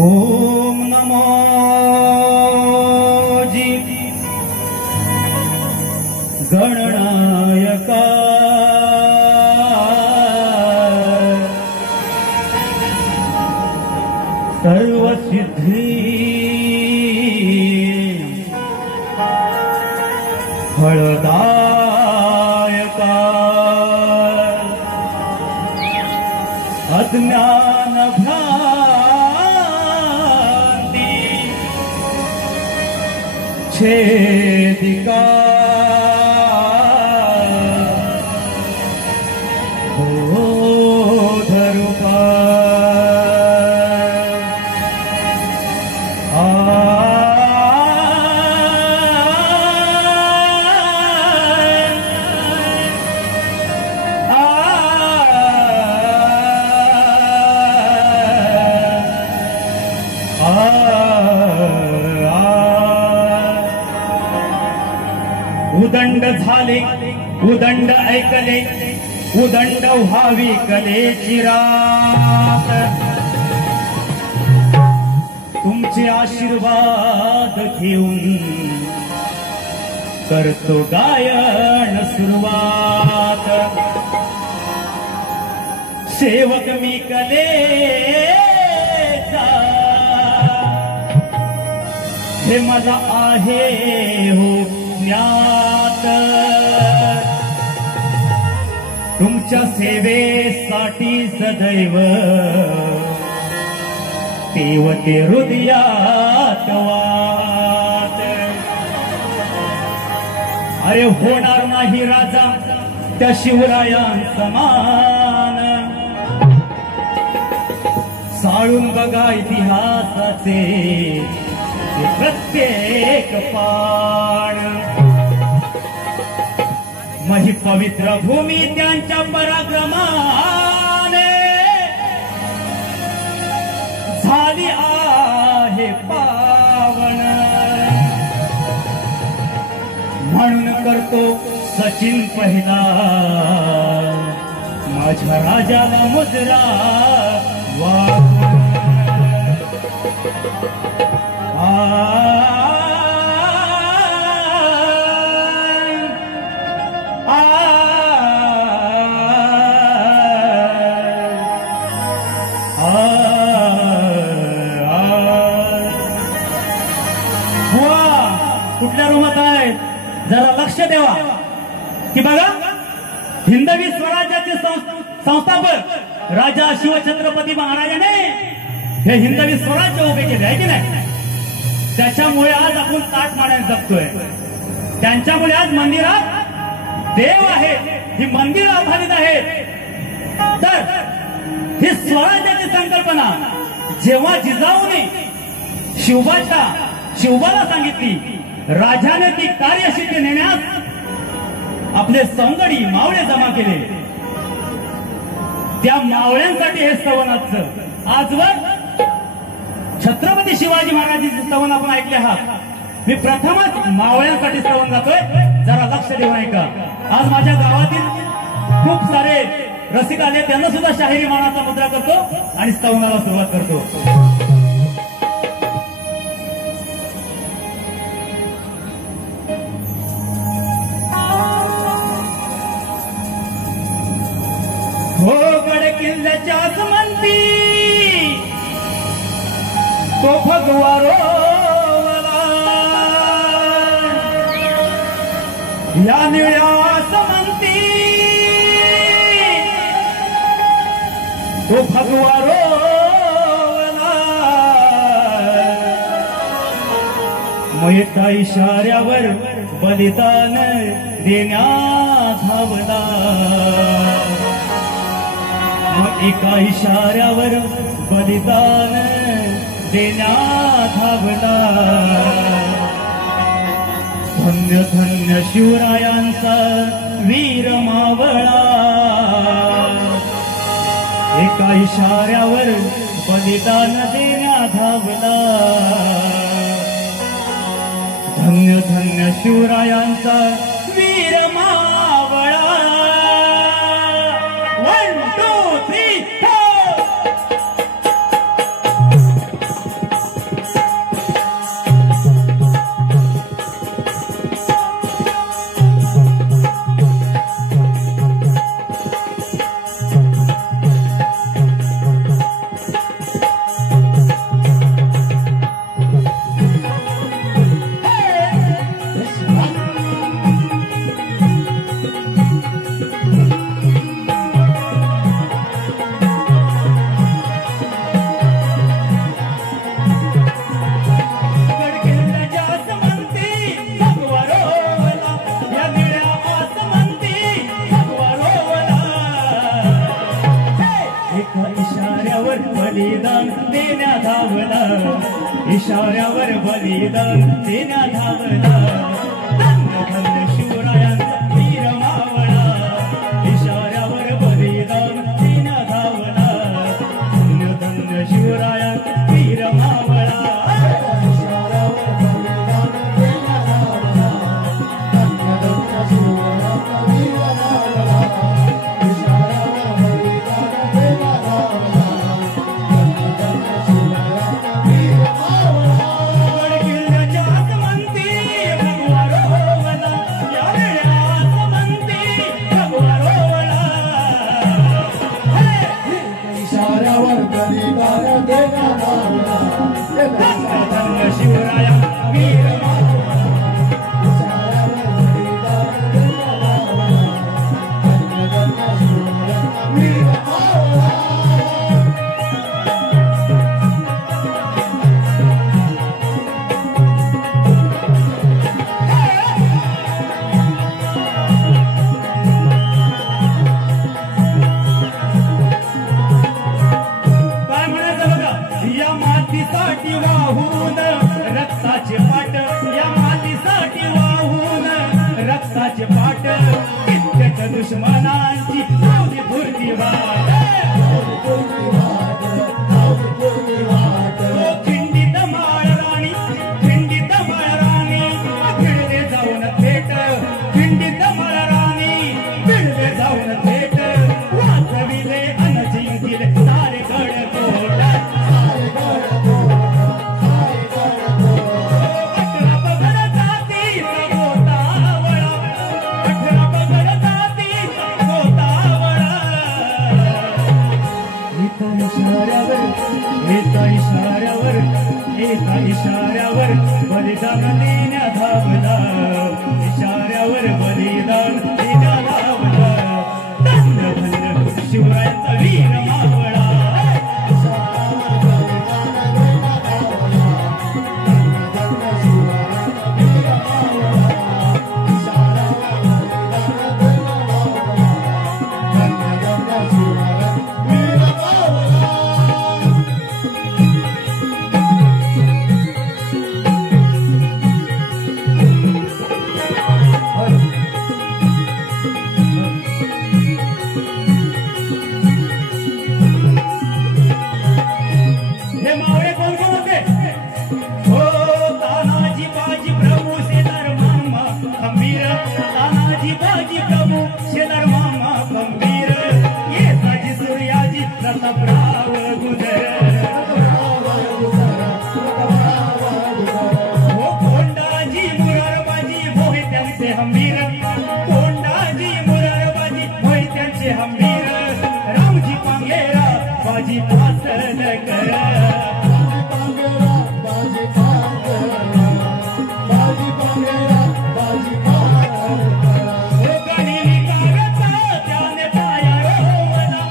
ओम नमो जी गणनायका सर्व सिद्धि फलदायका अज्ञान भ्रांति छेदिका बोधरूपा उदंड झाले उदंड ऐकले उदंड व्हावी कलेची रात तुमचे आशीर्वाद घेऊन करतो गायन सुरुवात सेवक मी कलेचा हे मला आहे हो ज्ञात तुमच्या सेवेसाठी सदैव तेवते हृदयात वात अरे होणार नाही राजा त्या शिवरायांसमान साळून बघा इतिहासाचे प्रत्येक पान मही पवित्र भूमी त्यांच्या पराक्रमाने झाली आहे पावन म्हणून करतो सचिन पहिला माझ्या राजाला मुजरा वाहून कुठल्या रूमात आहे जरा लक्ष देवा की बघा हिंदवी स्वराज्याचे संस्थापक राजा शिवछत्रपती महाराजांनी हे हिंदवी स्वराज्य उभे केले आहे की नाही त्याच्यामुळे आज आपण ताट मांडायला जगतोय त्यांच्यामुळे आज मंदिरात देव आहे ही मंदिर आधारित आहेत तर ही स्वराज्याची संकल्पना जेव्हा जिजाऊने शिवबाला सांगितली राजाने ती कार्यसिद्धी नेण्यास आपले सौंदडी मावळे जमा केले त्या मावळ्यांसाठी हे स्तवन आजवर छत्रपती शिवाजी महाराजांचे स्तवन आपण ऐकले आहात मी प्रथमच मावळ्यांसाठी स्तवन गातोय जरा लक्ष देऊ ऐका आज माझ्या गावातील खूप सारे रसिक आले त्यांना सुद्धा शाहिरी मानाचा मुद्रा करतो आणि स्तवनाला सुरुवात करतो हो गड किल्ल्याच्या आसमंती तो भगवा रोवला या निळ्या आसमंती तो भगवा रोवला मग एका इशाऱ्यावर बलिदान देण्यात धावला मग एका इशाऱ्यावर बलिदान देण्यात धावला धन्य धन्य शिवरायांचा वीर मावळा एका इशाऱ्यावर बलिदान देण्यात धावला धन्य धन्य शिवरायांचा वीर मावळा 1 2 3 4 एका इशाऱ्यावर बलिदान देण्या धावला, इशाऱ्यावर बलिदान देण्या धावला, धन्य धन्य शिवरायांचा वीर मावळा, इशाऱ्यावर बलिदान देण्या धावला, धन्य धन्य शिवरायांचा वीर मावळा. दुश्मनांची भुरती वाट, खिंडीत माळ राणी, खिंडीत माळ राणी, भिडले जाऊन थेट, खिंडीत माळ राणी, भिडले जाऊन थेट, वाचविले अन जिंकिले सारे गडकोट, अठरा पगड जातीचा गोतावळा, अठरा पगड एका इशाऱ्यावर बलिदान देण्या धावला, इशाऱ्यावर बलिदान देण्या धावला, धन्य धन्य शिवरायांचा वीर मावळा. रामजी पांगेरा बाजी पासन कर, गणिमी काव्याचा त्याने पाया रोवला,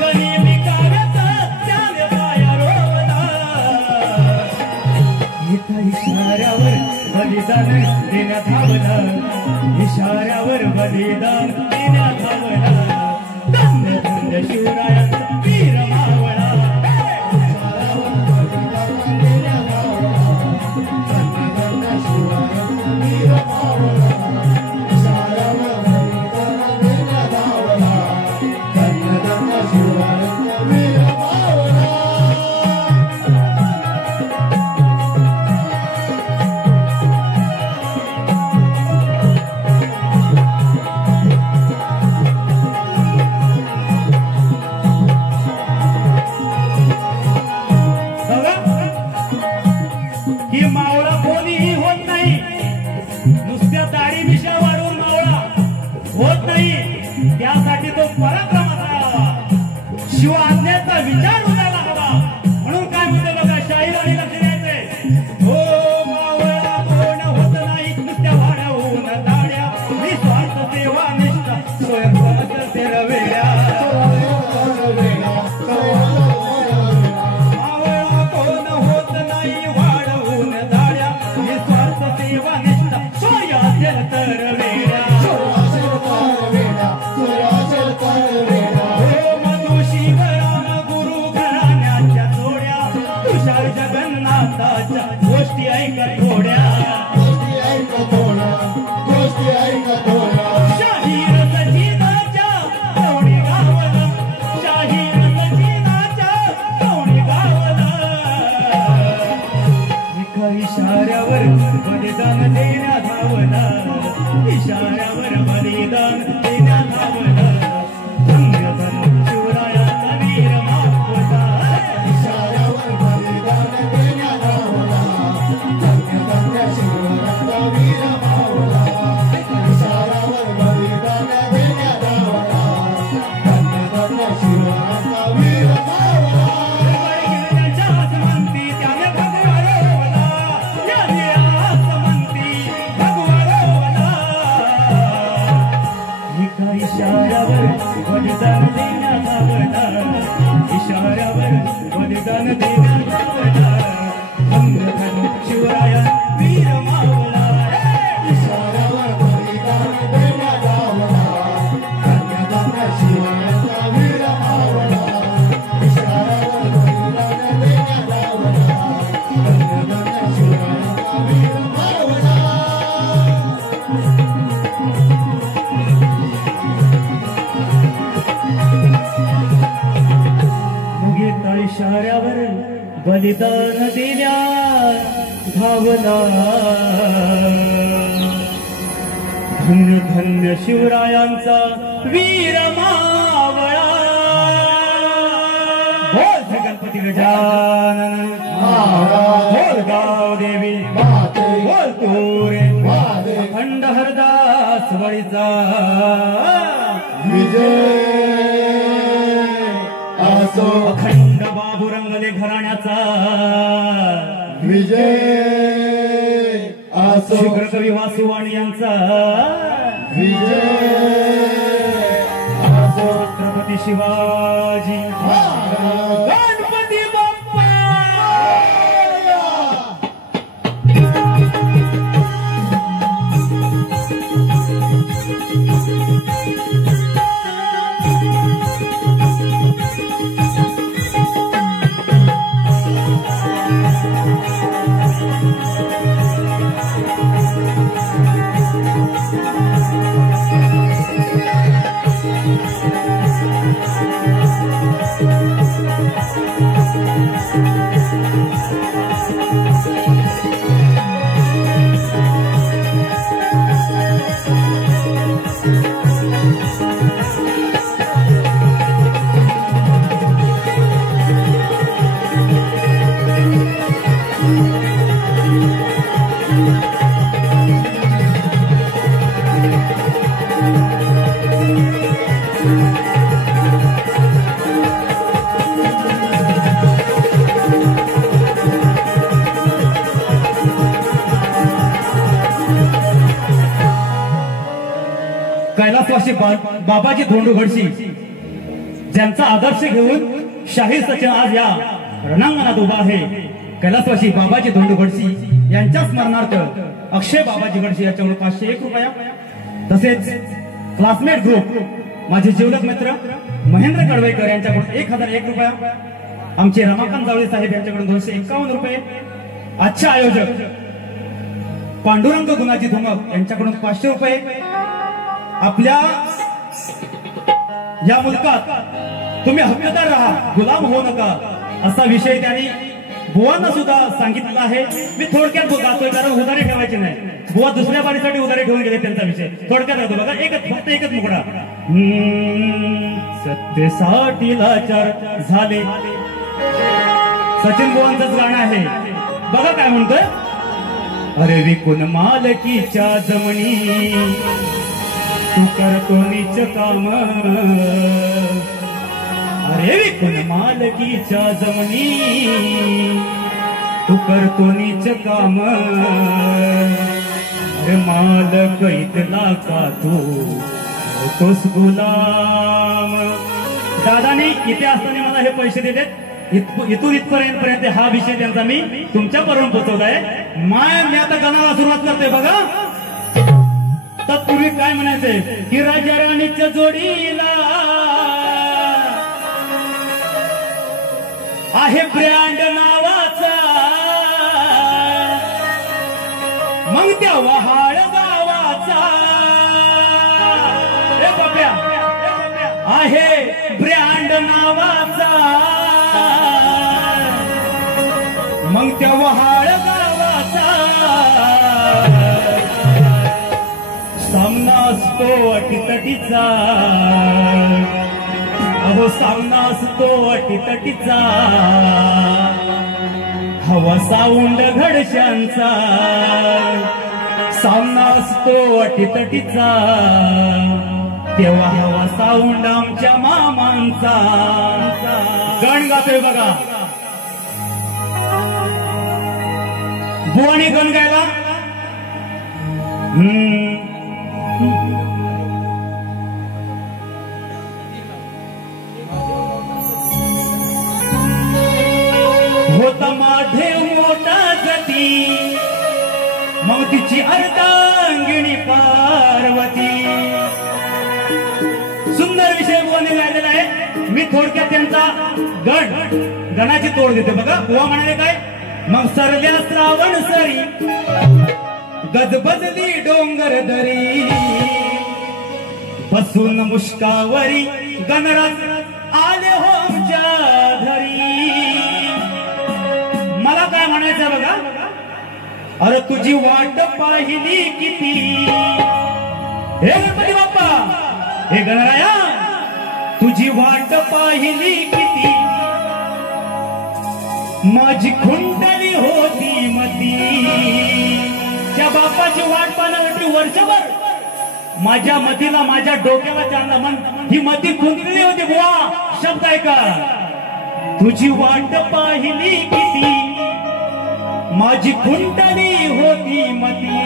गणिमी काव्याचा त्याने पाया रोवला, एका इशाऱ्यावर बलिदान देण्या धावला, इशाऱ्यावर बलिदान देण्या धावला, धन्य धन्य शिवरायांचा वीर मावळा. त्यासाठी तो पराक्रमाचा हवा, शिव आज्ञेचा विचार उद्याला हवा. म्हणून काय म्हणते बघा शाहीर आणि लक्ष द्यायचे, हो मावळा कोण होत नाही नुसत्या वाढवून दाड्या, निस्वार्थ सेवा निष्ठा स्वयंपाक रवेड्या, मावळा कोण होत नाही वाढवून दाड्या, निस्वार्थ सेवा निष्ठा स्वयं तर वेड्या, मधु शिवराम इशाऱ्यावर बलिदान देण्याला शिवराया वीर मावला इशाऱ्यावर बलिदान देण्याला शिवरायांचा वीर मावला इशाऱ्यावर बलिदान देण्याला शिवरायांचा वीर मावला इशाऱ्यावर बलिदान देण्या धावला धन्य धन्य शिवरायांचा वीर मावळा बोल गणपती गजानन बोल गाव देवी बोल तोरे अखंड हरदास वळीचा विजय असो अखंड बाबू रंगले घराण्याचा विजय असो शुक्रकवी वासुवाणी यांचा विजय असो छत्रपती शिवाजी गणपती बाप्पा कैलासवासी बाबाजी धोंडू घडशी ज्यांचा आदर्श घेऊन शाहीर सचिन आज या रणांगणात उभा आहे. कैलासवासी बाबाजी धोंडू घडशी यांच्या स्मरणार्थ अक्षय बाबाजी घडशी याच्याकडून 501 रुपया, तसेच क्लासमेट ग्रुप माझे जीवलग मित्र महेंद्र कडवेकर यांच्याकडून 1001 रुपया, आमचे रमाकांत जावळे साहेब यांच्याकडून 251 रुपये, आजचे आयोजक पांडुरंग गुणाजी धुमक यांच्याकडून 500 रुपये. आपल्या या मुलकात तुम्ही हक्कदार राहा, गुलाम होऊ नका असा विषय त्यांनी बुवांना सुद्धा सांगितलेला आहे. मी थोडक्यात गातोय कारण उधारी ठेवायची नाही. बुवा दुसऱ्या बारीसाठी उधारी ठेवून गेले, त्यांचा विषय थोडक्यात गातो बघा. फक्त एकच मुकडा. सत्तेसाठी लाचार झाले, सचिन बुवांचंच गाणं आहे बघा काय म्हणतोय. अरे विकून मालकीच्या जमनी तू करतो नीच काम, अरे विकून मालकीच्या जमनी तू करतो नीच काम, अरे मालक इथला का तू होतोस गुलाम. दादाने इथे असताना मला हे पैसे दिलेत, इथून इथपर्यंत हा विषय त्यांचा मी तुमच्यापर्यंत पोहोचवलाय. मी आता गाण्याला सुरुवात करते बघा. तत्पूर्वी काय म्हणायचंय की राजा राणीच्या जोडीला आहे ब्रँड नावाचा, मग त्या वहाळ गावाचा आहे ब्रँड नावाचा, मग त्या वहाळ गावाचा सामना असतो अटीतटीचा, अहो सामना असतो अटीतटीचा, हवा साऊंड घडशांचा, सामना असतो अटीतटीचा, तेव्हा हवा साऊंड आमच्या मामांचा. गण गातोय बघा. बुवानी गण गायला तिची अर्धांगिणी पार्वती. सुंदर विषय बुवाने गायलेला आहे. मी थोडक्यात त्यांचा गणाची तोड देते बघा. बुवा म्हणाले काय, मग सरल्या श्रावण सरी गजबजली डोंगर दरी, बसून मुष्कावरी गणराज आले हो आमच्या घरी. मला काय म्हणायचं बघा, अरे तुझी वाट पाहिली किती, हे गणपती बाप्पा, हे गणराया, तुझी वाट पाहिली किती, माझी खुंटली होती मती. त्या बाप्पाची वाट पाहण्यासाठी वर्षभर माझ्या मतीला, माझ्या डोक्याला चालला मन, ही मती खुंटली होती बुवा. शब्द ऐका, तुझी वाट पाहिली किती, माझी खुंटली होती मती.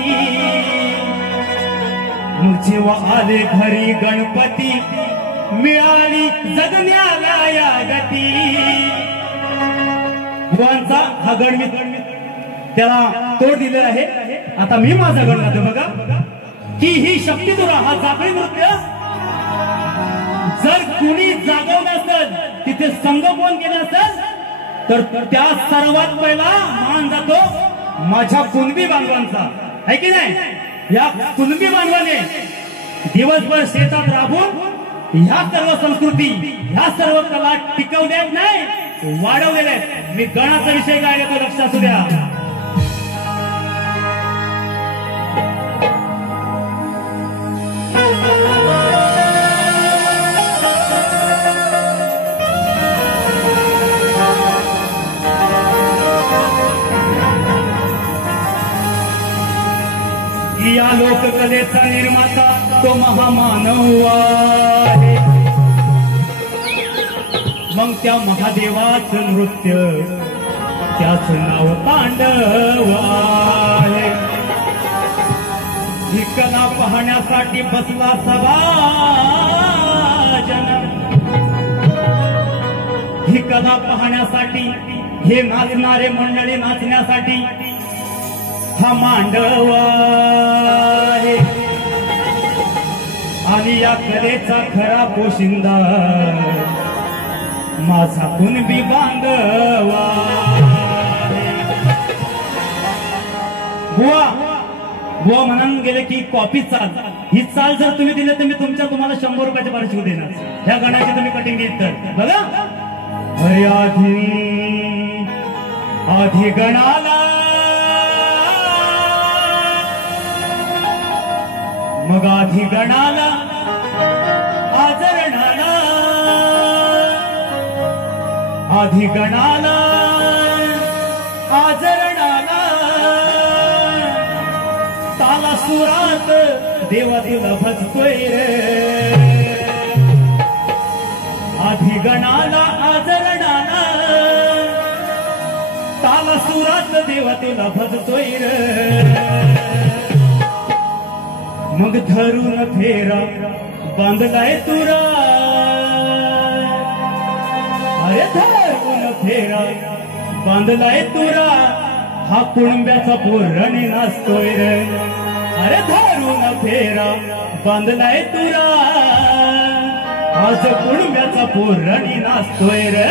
मग जेव्हा आले घरी गणपती, मिळाली जगण्याला या गती. बुवांचा हा गण त्याला तोड दिलेला आहे. आता मी माझा गण गातो बघा, की ही शक्तिधुरा, हा जागरी नृत्य जर कुणी जागवलं असेल, तिथे संगमवन केलं असेल, तर त्या सर्वात पहिला मान जातो माझ्या कुणबी बांधवांचा, आहे की नाही. या कुणबी बांधवाने दिवसभर शेतात राबून ह्या सर्व संस्कृती, ह्या सर्व कला टिकवल्या नाही, वाढवलेल्या आहेत. मी गणाचा विषय काय घेतो लक्षात असू द्या. या लोककलेचा निर्माता तो महामानव आहे. मग त्या महादेवाचं नृत्य, त्याचं नाव तांडव आहे. ही कला पाहण्यासाठी बसला सभाजन, ही कला पाहण्यासाठी, हे नाचणारे मंडळी नाचण्यासाठी हा मांडव आहे. आणि या कलेचा खरा पोशिंदा माझा कुणबी बांधवा. बुवा बुवा म्हणून गेले की कॉपी चाल, ही चाल जर तुम्ही दिली तर मी तुम्हाला 100 रुपयाचे पारितोषिक देणार. ह्या गणाची तुम्ही कटिंग घेत तर बघा. अरे आधी गणाला, मग आधी गणाला आचरणाला, आधी गणाला आचरणाला, ताला सुरात देवा तुला भजतोय रे. आधी गणाला आचरणाला, ताला सुरात देवा तुला भजतोय रे. मग धरून फेरा बांधलाय तुरा, अरे धरून फेरा बांधलाय तुरा, हा कुणब्याचा पोरणी नाचतोय रे. अरे धरून फेरा बांधलाय तुरा, आज कुणब्याचा पोरणी नाचतोय रे.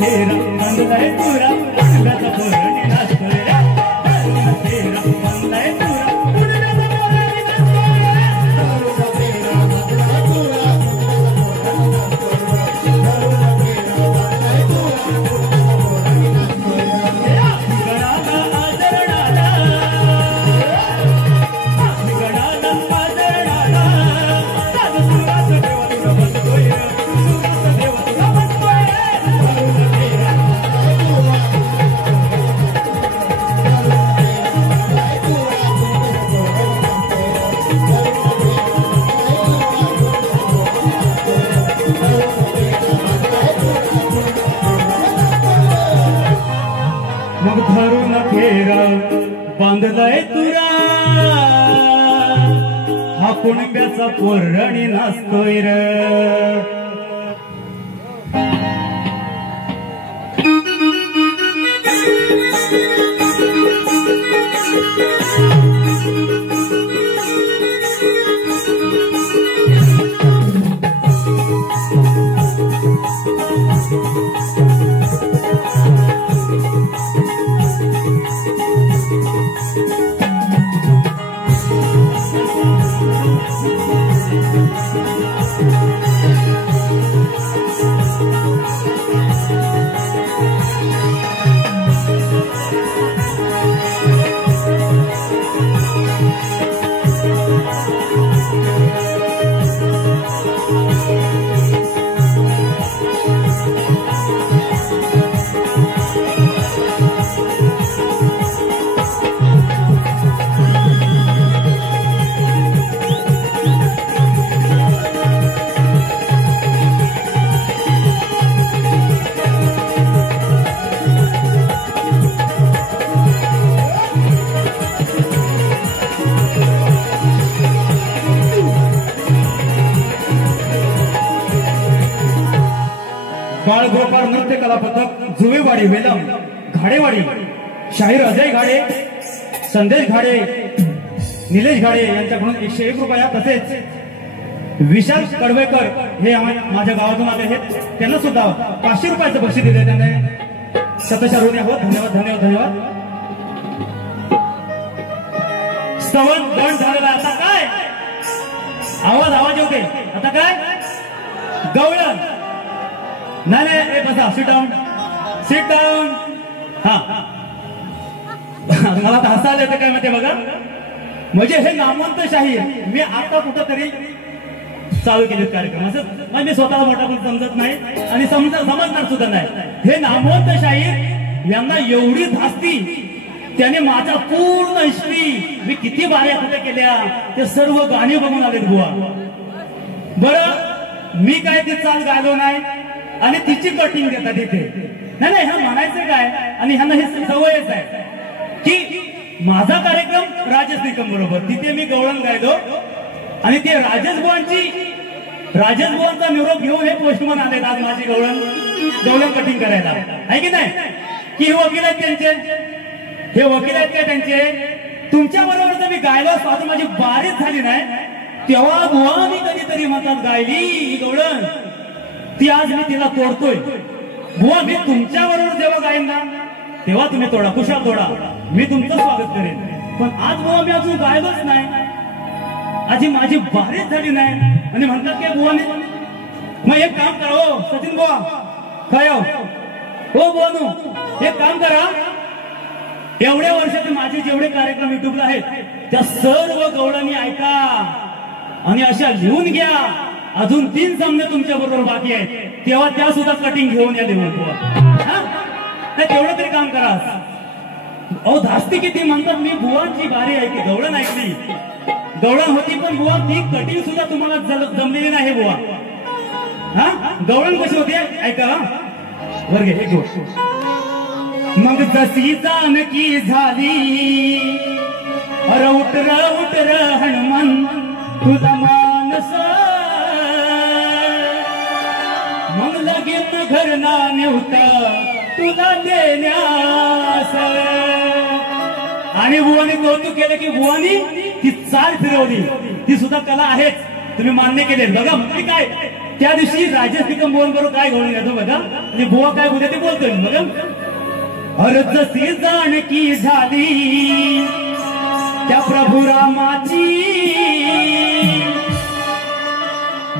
फेरा बांधलाय तुरा उडव्याचा पोरणी नाचतोय रे दारूचा फेरा बांधलाय तुरा उडव्याचा पोरणी नाचतोय रे दारूचा फेरा बांधलाय तुरा दारूचा फेरा बांधलाय तुरा गणाला आदरणाला गणाला आदरणाला साधू सुराचं देव तुला बसतोय सुराचं देव तुला बसतोय दारूचा फेरा मग धरून फेरा बांधलाय तुरा हा कुणब्याचा पोरणी नाचतोय रे बाळगोपाळ नृत्य कला पथक जुवेवाडी वेलम घाडेवाडी शाहीर अजय घाडे संदेश घाडे निलेश घाडे यांच्याकडून 101 रुपया तसेच विशाल कडवेकर हे माझ्या गावातून आले आहेत त्यांना सुद्धा 500 रुपयाचं बक्षीस दिले त्याने शतशारुणी आहोत धन्यवाद धन्यवाद धन्यवाद स्तवन दंड झालेला आता काय आवाज येते आता काय गवळण नाही नाही बसा सिट डाऊन हा मला तर हसायला येतं काय माहिती बघा म्हणजे हे नामवंतशाही मी आता कुठंतरी चालू केले कार्यक्रम असं मी स्वतःला मोठा पण समजत नाही आणि समजणार सुद्धा नाही हे नामवंतशाही यांना एवढी धास्ती त्याने माझ्या पूर्ण हिस्ट्री मी किती बाऱ्या कुठे केल्या ते सर्व गाणी बघून आलेत बुवा बरं मी काय ती चाल गायलो नाही आणि तिची कटिंग देतात तिथे नाही ह्या म्हणायचं काय आणि ह्यांना हे सवयच आहे की माझा कार्यक्रम राजेश निकम बरोबर तिथे मी गवळण गायलो आणि ते राजेश बुवांचा निरोप घेऊन हे पोस्टमन आले आज माझी गवळण कटिंग करायला आहे की नाही की हे वकील आहेत का त्यांचे तुमच्या बरोबर जर मी गायलो असतो आता माझी बारीच झाली नाही तेव्हा बुवा मी कधीतरी म्हणतात गायली ही गवळण ती आज मी तिला तोडतोय बुवा मी तुमच्या बरोबर जेव्हा गाईन ना तेव्हा तुम्ही तोडा कुशाल तोडा मी तुमचं स्वागत करेन पण आज बुवा मी अजून गायलोच नाही आजी माझी बारीच झाली नाही आणि म्हणतात की बुवाने मग एक काम करा हो सचिन बुवा काय हो बुवानू एक काम करा एवढ्या वर्षाचे माझे जेवढे कार्यक्रम युट्यूबला आहेत त्या सर्व गवळणी ऐका आणि अशा लिहून घ्या अजून 3 सामने तुमच्या बरोबर बाकी आहेत तेव्हा त्या सुद्धा कटिंग घेऊन या लिहून तेवढं तरी काम करा अहो धास्ती किती म्हणतात मी बुवांची बारी ऐकली गवळण ऐकली गवळण होती पण बुवा ती कटिंग सुद्धा तुम्हाला जमलेली नाही बुवा गवळण कशी होती ऐका वर घे एक गोष्ट मग जशी जानकी झाली अरे उठ र हनुमान तुझा मानस मग लगेच घरना नेवता तुला देण्यास आणि बुवानी कौतुक केलं की बुवानी ती चाल फिरवली ती सुद्धा कला आहेच तुम्ही मान्य केले बघा म्हणजे काय त्या दिवशी राजेश निकम बुवा बरोबर काय घेऊन येतो बघा, म्हणजे बुवा काय बोलते ते बोलतोय बघा. अरे जशी जानकी झाली त्या प्रभू रामाची,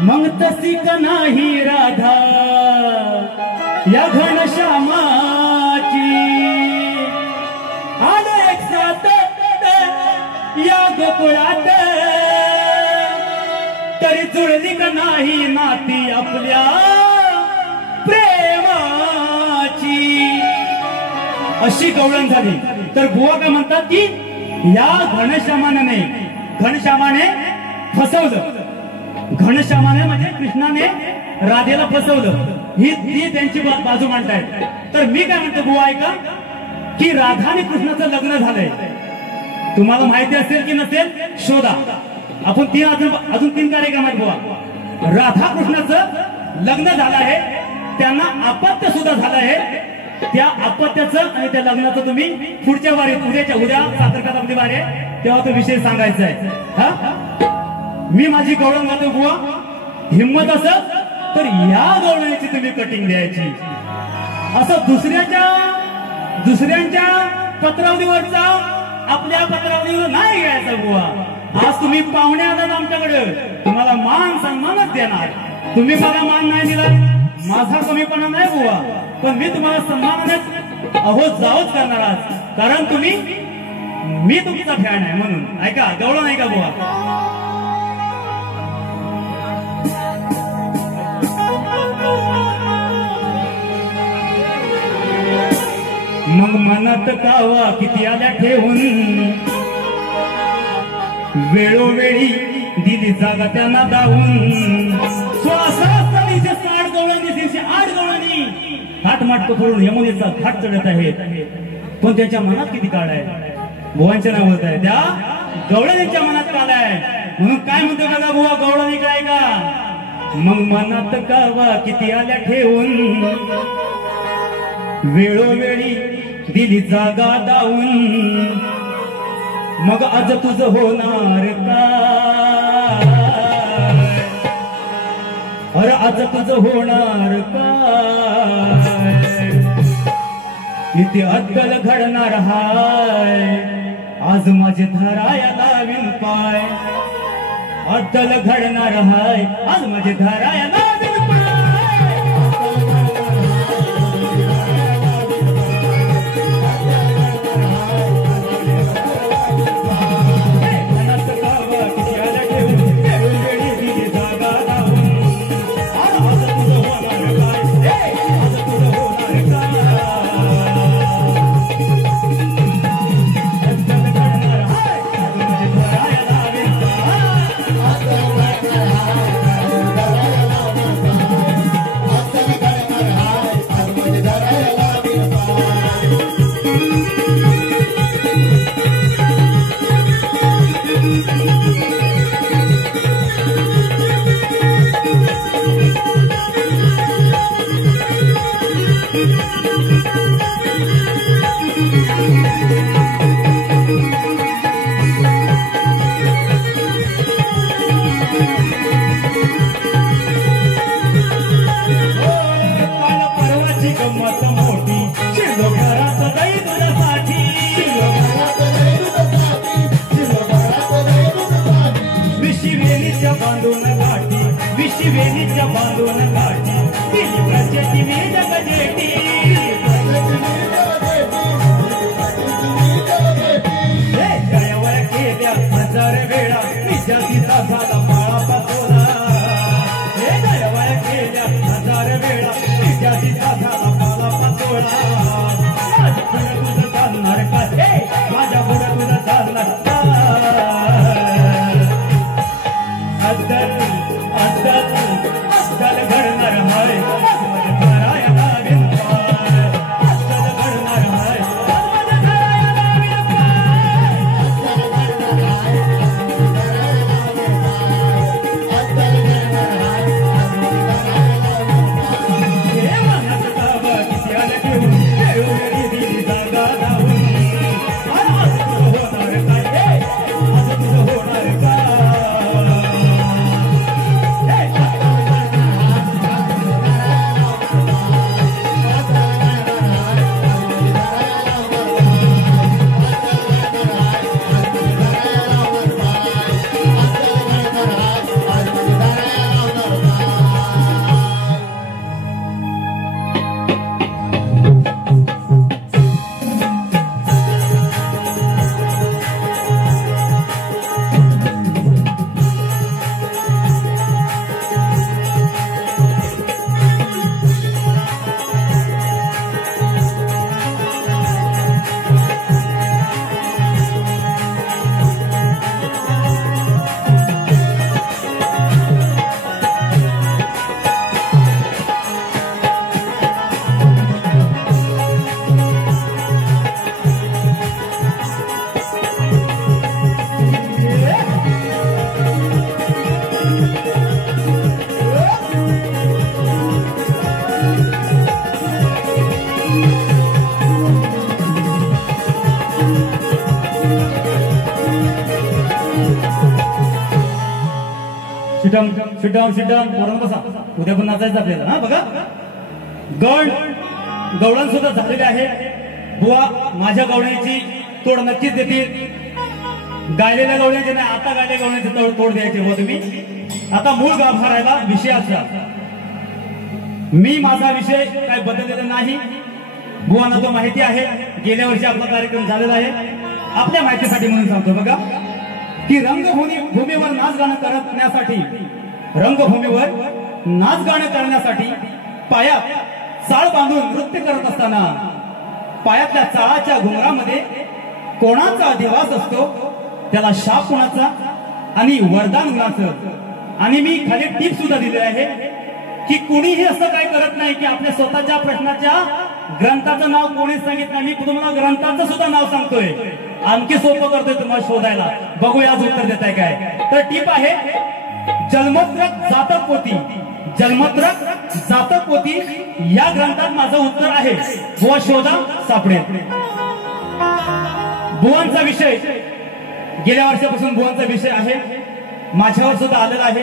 मग तशी का नाही राधा या घनश्यामाची. आलं एक साथ या गोकुळात, तरी जुळली का नाही नाती आपल्या प्रेमाची. अशी गवळण झाली. तर बुवा काय म्हणतात की या घनश्यामाने फसवलं. घनश्यामाने म्हणजे कृष्णाने राधेला फसवलं, ही त्यांची बाजू मांडतायत. तर मी काय म्हणतो बुवा ऐका, की राधा आणि कृष्णाचं लग्न झालंय. तुम्हाला माहिती असेल की नसेल शोधा. आपण अजून 3 कार्यक्रम आहेत बुवा. राधा कृष्णाचं लग्न झालं आहे, त्यांना अपत्य सुद्धा झालं आहे. त्या अपत्याचं आणि त्या लग्नाचं तुम्ही पुढच्या वारीत उद्या साखरकारामध्ये वारी आहे तेव्हा तो विषय सांगायचा आहे. हा, मी माझी गवळण गातो बुवा. हिंमत असत तर या गवळणीची तुम्ही कटिंग द्यायची. असं दुसऱ्यांच्या पत्रावलीवरचा आपल्या पत्रावलीवर नाही घ्यायचं बुवा. आज तुम्ही पाहुणे आलात आमच्याकडे, तुम्हाला मान सन्मानच देणार. तुम्ही मला मान नाही दिला, माझा कमीपणा नाही बुवा, पण मी तुम्हाला सन्मानानेच जावच करणार आज. कारण मी तुमचा फॅन आहे म्हणून. ऐका गवळण ऐका बुवा. मग मनात कावा किती आल्या ठेवून, वेळोवेळी दिली जागा त्यांना दावून. श्वासाचे 60 गवळणी 8 गवळणी हाटमाटक करून यमुनेचा घाट चढत आहेत. पण त्यांच्या मनात किती काळ आहे बुवांचे नाव होत आहे. त्या गवळणीच्या मनात काळ आहे. म्हणून काय म्हणतो का बुवा गवळणी काय का. मग मनात कावा किती आल्या ठेवून, वेळोवेळी दिली जागा दावून. मग आज तुझं होणार काय, अरे आज तुझं होणार काय. इथे अद्दल घडणार हाय, आज माझे धराया लावीन पाय. अद्दल घडणार हाय, आज माझे धराया लावीन पाय. वेणीच्या बांधून काठी तिची प्रचती मी जगजेटी. जयावर केल्या 1000 वेळा विजातीचा झाला माळा पातोला. जयावर केल्या 1000 वेळा विजातीचा झाला माळा पातोला. माझ्या पुढे तुझं चालणार का, माझ्या पुढे तुझं चालणार का. अद्दल घडणार हाय, माझ्या धराया लावीन पाय. अद्दल घडणार हाय, माझ्या धराया लावीन पाय. सिट डाऊन बसा. उद्या पण नाचायचं आपल्याला. हा बघा गवळण सुद्धा झालेले आहे. बुवा माझ्या गवळ्याची तोड नक्कीच देतील. गायलेल्या गवळ्याचे नाही, आता गायलेल्या गवळ्याची तोड द्यायची हो तुम्ही. आता मूळ गाभा राहिला विषयाचा. मी माझा विषय काय बदललेला नाही. बुवांना तो माहिती आहे. गेल्या वर्षी आपला कार्यक्रम झालेला आहे. आपल्या माहितीसाठी म्हणून सांगतो बघा की रंगभूमीवर नाच गाणं करण्यासाठी, रंगभूमीवर नाच गाणं करण्यासाठी पायात चाळ बांधून नृत्य करत असताना पायातल्या चाळाच्या घुंगरामध्ये कोणाचा अधिवास असतो, त्याला शाप कोणाचा आणि वरदान कुणाचं. आणि मी खाली टीप सुद्धा दिली आहे की कोणीही असं काय करत नाही की आपल्या स्वतःच्या प्रश्नाच्या ग्रंथाचं नाव कोणीच सांगितलं नाही. मी तुम्हाला ग्रंथाचं सुद्धा नाव सांगतोय. आणखी सोपं करतोय तुम्हाला शोधायला. बघूया आज उत्तर देताय काय. तर टीप आहे जन्मोत्तरक जातक पोथी. जन्मोत्तरक जातक पोथी या ग्रंथात माझं उत्तर आहे. बुवा शोधा सापडेल. बुवांचा विषय गेल्या वर्षापासून बुवांचा विषय आहे. माझ्यावर सुद्धा आलेला आहे.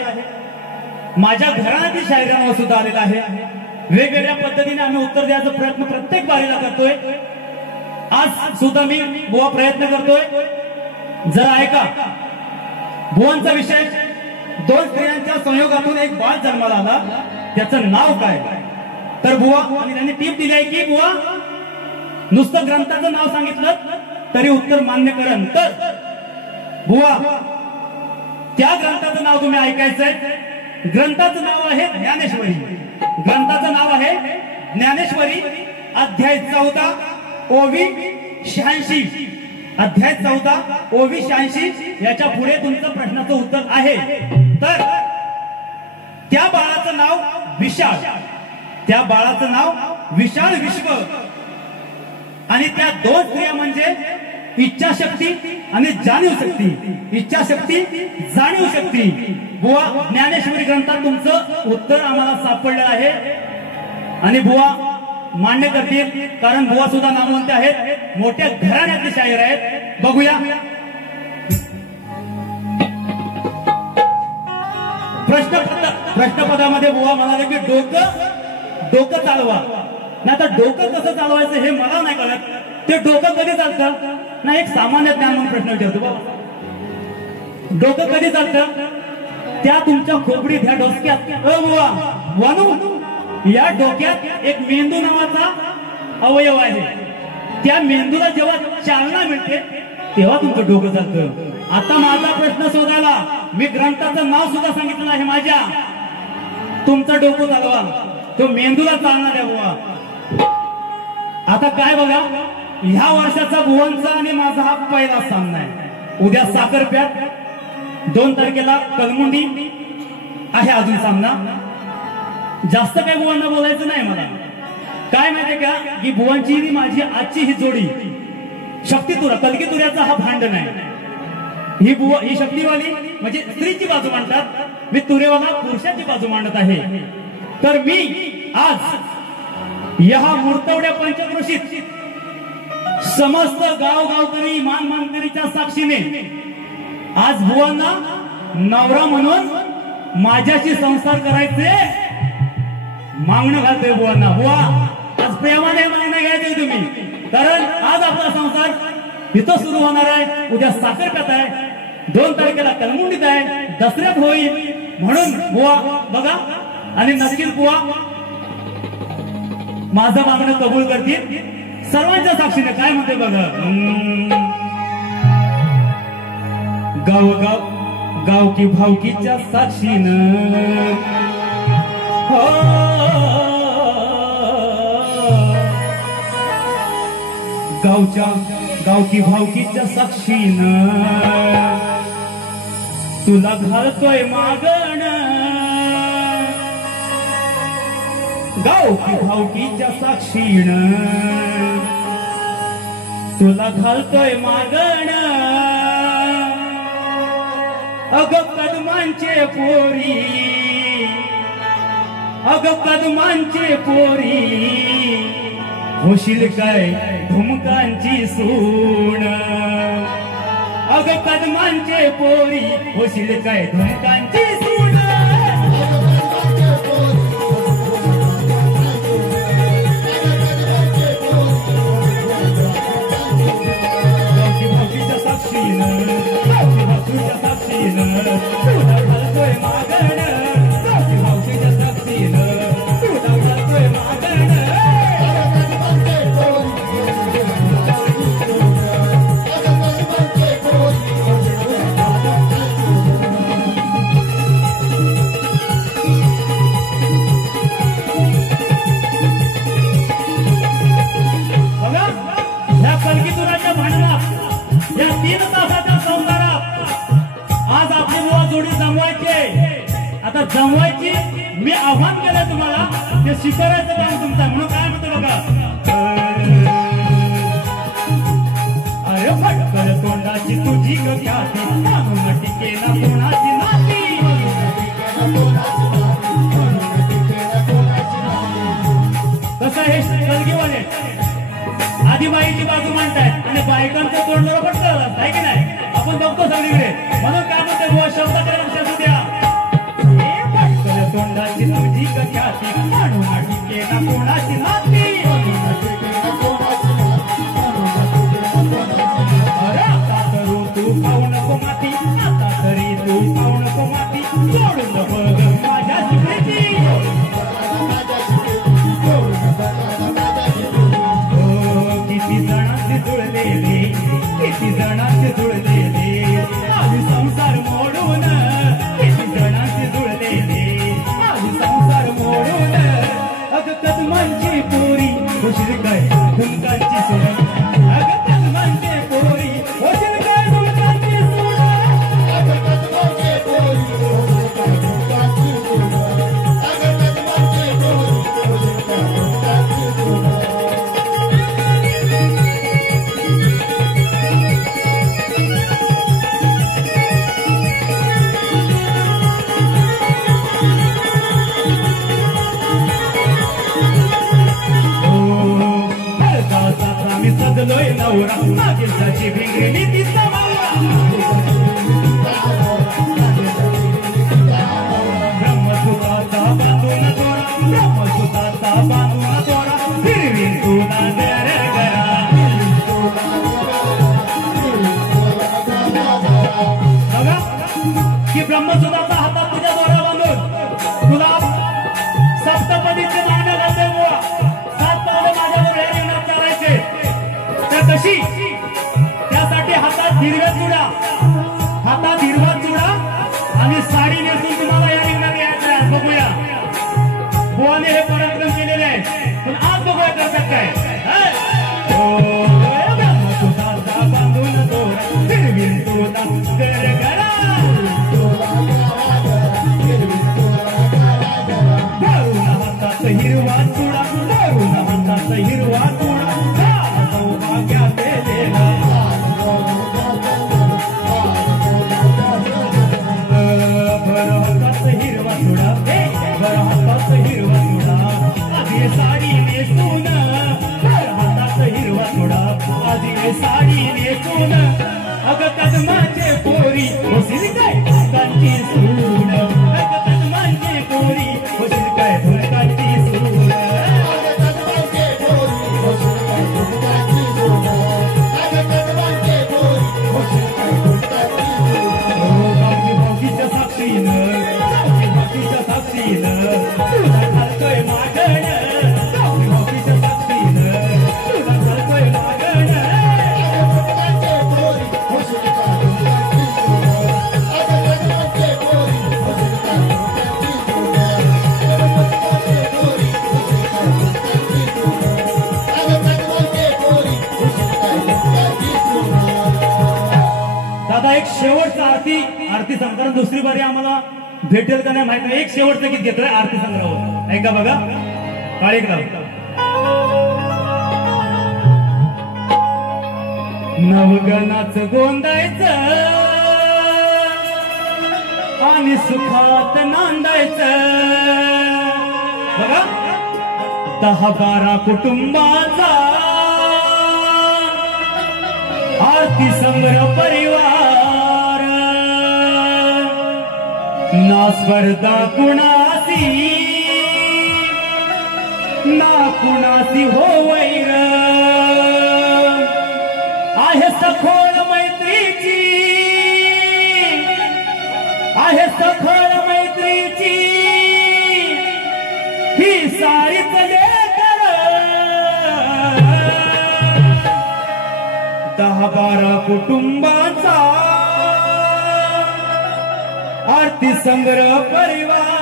माझ्या घराण्यातील शायरांवर सुद्धा आलेला आहे. वेगवेगळ्या पद्धतीने आम्ही उत्तर द्यायचा प्रयत्न प्रत्येक बारीला करतोय. आज सुद्धा मी बुवा प्रयत्न करतोय. जरा ऐका. बुवांचा विषय दोन स्त्रियांच्या संयोगातून एक बाळ जन्माला आला. त्याचं नाव काय. तर बुवा आणि त्यांनी टीप दिली आहे की बुवा नुसतं ग्रंथाचं नाव सांगितलं तरी उत्तर मान्य करण. तर बुवा त्या ग्रंथाचं नाव तुम्ही ऐकायचंय. ग्रंथाचं नाव आहे ज्ञानेश्वरी. ग्रंथाचं नाव आहे ज्ञानेश्वरी. अध्याय 14 ओवी 86. अध्याय 14 ओवी 86 याच्या पुढे तुमचं प्रश्नाचं उत्तर आहे. तर त्या बाळाचं नाव विशाळ. त्या बाळाचं नाव विशाळ विश्व. आणि त्या दोन स्त्रिया म्हणजे इच्छाशक्ती आणि जाणीव शक्ती. इच्छाशक्ती जाणीव शक्ती. बुवा ज्ञानेश्वरी ग्रंथात तुमचं उत्तर आम्हाला सापडलं आहे. आणि बुवा मान्य करतील कारण बुवा सुद्धा नामवंत आहेत. मोठ्या घराण्यातले शाहीर आहेत. बघूया. प्रश्नपदामध्ये बुवा म्हणाले की डोकं चालवा. नाही तर डोकं कसं चालवायचं हे मला नाही कळत. ते डोकं कधी चालतं ना. एक सामान्य ज्ञान म्हणून प्रश्न विचारतो बाबा. डोकं कधी चालतं. त्या तुमच्या खोपडीत ह्या डोक्यात वानू या डोक्यात एक मेंदू नावाचा अवयव आहे. त्या मेंदूला जेव्हा चालना मिळते तेव्हा तुमचं डोकं चालतं. आता माझा प्रश्न शोधायला मी ग्रंथाचं नाव सुद्धा सांगितलं आहे माझ्या. तुमचं डोकं चालवा. तो मेंदूला चालणार आहे बुवा. आता काय बघा ह्या वर्षाचा बुवांचा आणि माझा हा पहिला सामना आहे. उद्या साखरप्यात 2 तारखेला कलमुंडी आहे अजून सामना. जास्त काही बुवांना बोलायचं नाही मला. काय माहितीये का की बुवांची आणि माझी आजची ही जोडी शक्तितुरा कलगीतुऱ्याचा हा भांडण आहे. ही बुवा ही शक्तीवाली म्हणजे स्त्रीची बाजू मांडतात. मी तुरेवाला पुरुषाची बाजू मांडत आहे. तर मी आज या मूर्तवड्या पंचक्रोशीत समस्त गावगावकरी मानमानकरीच्या साक्षीने आज बुवांना नवरा म्हणून माझ्याशी संसार करायचे मागणं घालतोय बुवांना. बुवा आज प्रेमाने मागणं घ्यायचे तुम्ही. कारण आज आपला संसार इथं सुरू होणार आहे. उद्या साखरप्यात आहे. 2 तारखेला कलमुंडीत आहे. दसऱ्यात होईल. म्हणून बुवा बघा आणि नक्कीच बुवा माझं मागणं कबूल करतील. सर्वांच्या साक्षीने काय म्हणते बघा. गावकी भावकीच्या साक्षीनं हो गावकी भावकीच्या साक्षीनं तुला घालतोय मागण. गावकी भावकीच्या साक्षीनं तुला घालतोय मागण. अगं कदमांचे पोरी अगं कदमांचे पोरी होशील काय धुमकांची सूण. अगं कदमांचे पोरी होशील काय धुमकांची सूण. आता जमवायची मी आव्हान केलं तुम्हाला, ते शिकवायचं काम तुमचं आहे. म्हणून काय म्हणतो बघा, अरे फटकल तोंडाची तुझी ख्याती, म्हणून टिकेना कोणाची नाती. कसं हे सलगीवाले आदिबाईची बाजू मांडतायत आणि बायकांचं तोंड जरा फटकल आहे की नाही, आपण बघतो सगळीकडे. म्हणून काय म्हणते बुवा, शब्दाकडे लक्ष असू द्या. तोंडाची तुझी ख्याती, म्हणून टिकेना कोणाची नाती. अरे आता करू तू पाहू नको माती, आता तरी तू पाहू नको माती, सोडून बघ माझ्या शिकण्याची. किती जणांचे जुळलेले, किती जणांचे जुळलेले, आम्ही संसार मोडून, किती जणांचे जुळलेले, आम्ही संसार मोडून. अगं कदमांची पोरी होशील काय फुलकांची सोड, अगं कदमांची पोरी होशील काय फुलकांची सोड, अगं कदमांची पोरी होशील काय फुलकांची सोड, अगं कदमांची पोरी होशील काय फुलकांची सोड. सजलोय नवरा, मागील त्याची भिंगरी तिचा मावरा. ब्रह्मसुताचा बांधून दोरा, ब्रह्मसुताचा बांधून दोरा, हिरवी तुला दर गरा. बघा की ब्रह्मसुताचा हातात तुझ्या दोरा बांधून तुला सप्तपदीचे मान घालते बुवा. 7 पावलं माझ्यावर हे रिंगणात चालायचे. कशी त्यासाठी हातात हिरव्या चुडा, हातात हिरवा चुडा आणि साडी नेसून तुम्हाला या रिंगणात यायचं आहे. बघूया बुवाने हे पराक्रम केलेले आहे, पण आज बघूया करतात काय. ब्रह्मसुताचा बांधून दोरा, हिरवी तुला दर गरा, धरून हातात हिरवा चुडा, धरून हातात हिरवा चुडा, सौभाग्याचे देवा. भर हातात हिरवा चुडा, भर हातात हिरवा चुडा, आधी साडी नेसून, भर हातात हिरवा चुडा, आधी साडी नेसून. अगं कदमाचे पोरी होशील काय फुलकांची सूड, अगं कदमाचे पोरी होशील काय फुलकांची सूड. दादा एक शेवटचा आरती संग्रह दुसरी बारी आम्हाला भेटेल का नाही माहित नाही. एक शेवटचं गीत घेतोय आरती संग्रह, ऐका बघा. काळीकराव नवगणाचं गोंदायचं आणि सुखात नांदायचं. बघा 10-12 कुटुंबाचा आरती संग्रह परिवार, ना स्पर्धा कुणासी, ना कुणासी हो वैर, आहे सखोल मैत्रीची, आहे सखोल मैत्रीची ही सारीच लेकर. 10-12 कुटुंबाचा आरती संग्रह परिवार.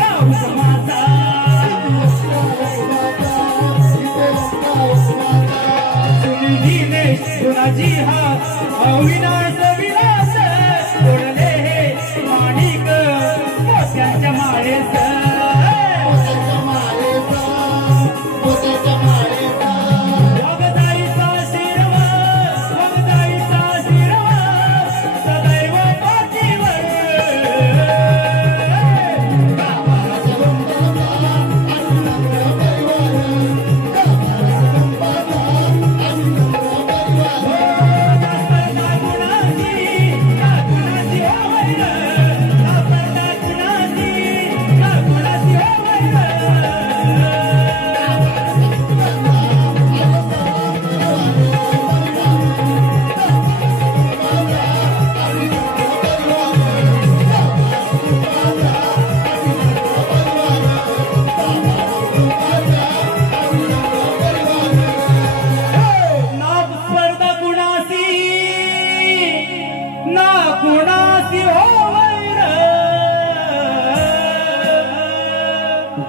गाव समाचा सुनीने गुणाजी हा अविनाश विलास तोडले हे माणिक मोत्यांच्या माळेस वगदाईचा शिरवा सदैव पाठीवर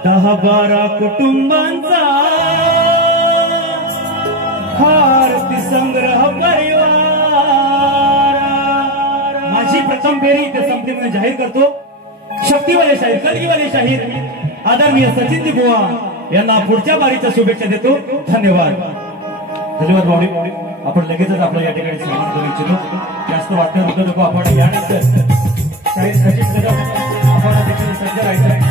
दहा बारा कुटुंबांचा भारती संग्रह परिवार माझी प्रथम फेरी इथे संपतीमध्ये जाहीर करतो. शक्तीवाले शाहीर कलगीवाले शाहीर आदरणीय सचिनजी बुवा यांना पुढच्या बारीच्या शुभेच्छा देतो. धन्यवाद. धन्यवाद भाऊ. आपण लगेचच आपलं या ठिकाणी सन्मान करू इच्छितो. जास्त वाटतं नको आपण यानंतर शाहीर सचिन आपण देखील सज्ज राहायचं.